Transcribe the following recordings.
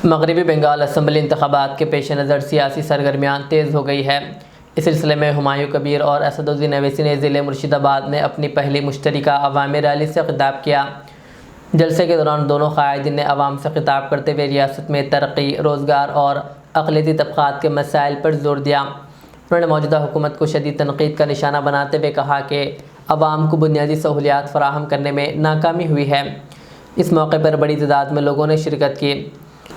मगरबी बंगाल असम्बली इंतखाबात के पेश नज़र सियासी सरगर्मियाँ तेज़ हो गई है। इस सिलसिले में हुमायूं कबीर और असदुद्दीन अवैसी ने ज़िले मुर्शिदाबाद में अपनी पहली मुश्तरका अवामी रैली से खिताब किया। जलसे के दौरान दोनों कायदीन ने अवाम से खिताब करते हुए रियासत में तरक्की, रोज़गार और अक़लियती तबक़ात के मसाइल पर जोर दिया। उन्होंने मौजूदा हुकूमत को शदीद तनक़ीद का निशाना बनाते हुए कहा कि अवाम को बुनियादी सहूलियात फ़राहम करने में नाकामी हुई है। इस मौके पर बड़ी तादाद में लोगों ने शिरकत की।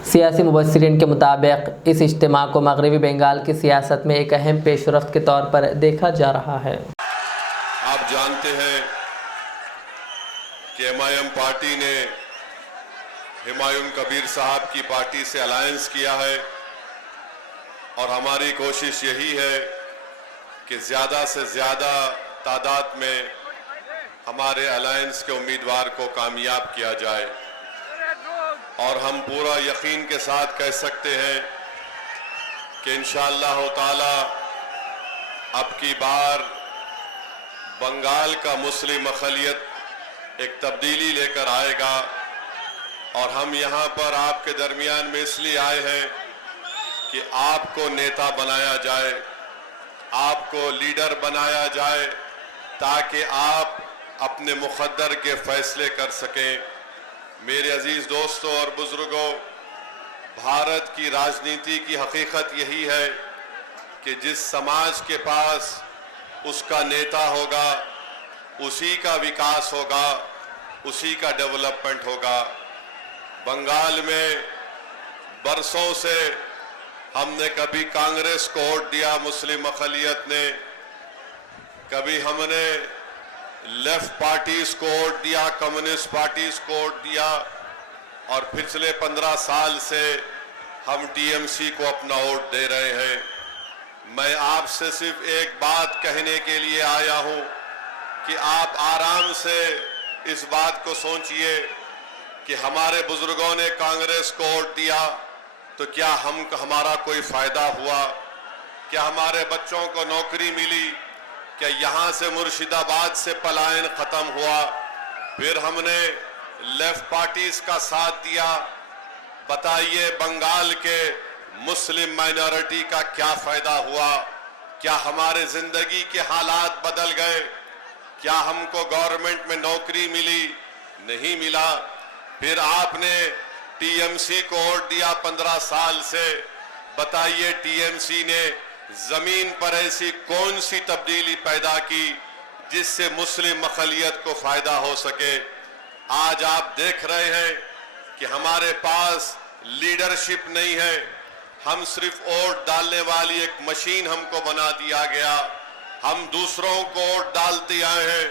सियासी मुबस्सिरीन के मुताबिक इस इज्तिमा को मगरबी बंगाल की सियासत में एक अहम पेशरफ्त के तौर पर देखा जा रहा है। आप जानते हैं कि एमआईएम पार्टी ने हुमायूं कबीर साहब की पार्टी से अलायंस किया है और हमारी कोशिश यही है कि ज़्यादा से ज़्यादा तादाद में हमारे अलायंस के उम्मीदवार को कामयाब किया जाए। और हम पूरा यकीन के साथ कह सकते हैं कि इंशाअल्लाह ताला अब की बार बंगाल का मुस्लिम अक़लियत एक तब्दीली लेकर आएगा। और हम यहाँ पर आपके दरमियान में इसलिए आए हैं कि आपको नेता बनाया जाए, आपको लीडर बनाया जाए, ताकि आप अपने मुक़द्दर के फैसले कर सकें। मेरे अजीज दोस्तों और बुजुर्गों, भारत की राजनीति की हकीकत यही है कि जिस समाज के पास उसका नेता होगा, उसी का विकास होगा, उसी का डेवलपमेंट होगा। बंगाल में बरसों से हमने कभी कांग्रेस को वोट दिया, मुस्लिम अक़लियत ने, कभी हमने लेफ्ट पार्टीज को वोट दिया, कम्युनिस्ट पार्टीज को वोट दिया, और पिछले 15 साल से हम टीएमसी को अपना वोट दे रहे हैं। मैं आपसे सिर्फ एक बात कहने के लिए आया हूं कि आप आराम से इस बात को सोचिए कि हमारे बुजुर्गों ने कांग्रेस को वोट दिया तो क्या हमारा कोई फायदा हुआ? क्या हमारे बच्चों को नौकरी मिली? क्या यहां से मुर्शिदाबाद से पलायन खत्म हुआ? फिर हमने लेफ्ट पार्टीज का साथ दिया। बताइए बंगाल के मुस्लिम माइनॉरिटी का क्या फायदा हुआ? क्या हमारे जिंदगी के हालात बदल गए? क्या हमको गवर्नमेंट में नौकरी मिली? नहीं मिला। फिर आपने टीएमसी को वोट दिया 15 साल से। बताइए टीएमसी ने जमीन पर ऐसी कौन सी तब्दीली पैदा की जिससे मुस्लिम अक़लियत को फायदा हो सके? आज आप देख रहे हैं कि हमारे पास लीडरशिप नहीं है। हम सिर्फ वोट डालने वाली एक मशीन हमको बना दिया गया। हम दूसरों को वोट डालते आए हैं।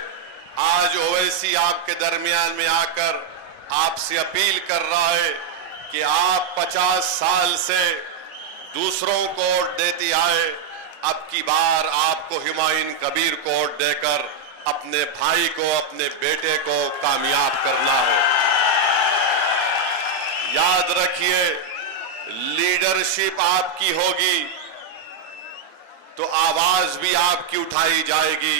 आज ओवैसी आपके दरमियान में आकर आपसे अपील कर रहा है कि आप 50 साल से दूसरों को वोट देते आए, अब की बार आपको हुमायूं कबीर को वोट देकर अपने भाई को, अपने बेटे को कामयाब करना है। याद रखिए, लीडरशिप आपकी होगी तो आवाज भी आपकी उठाई जाएगी।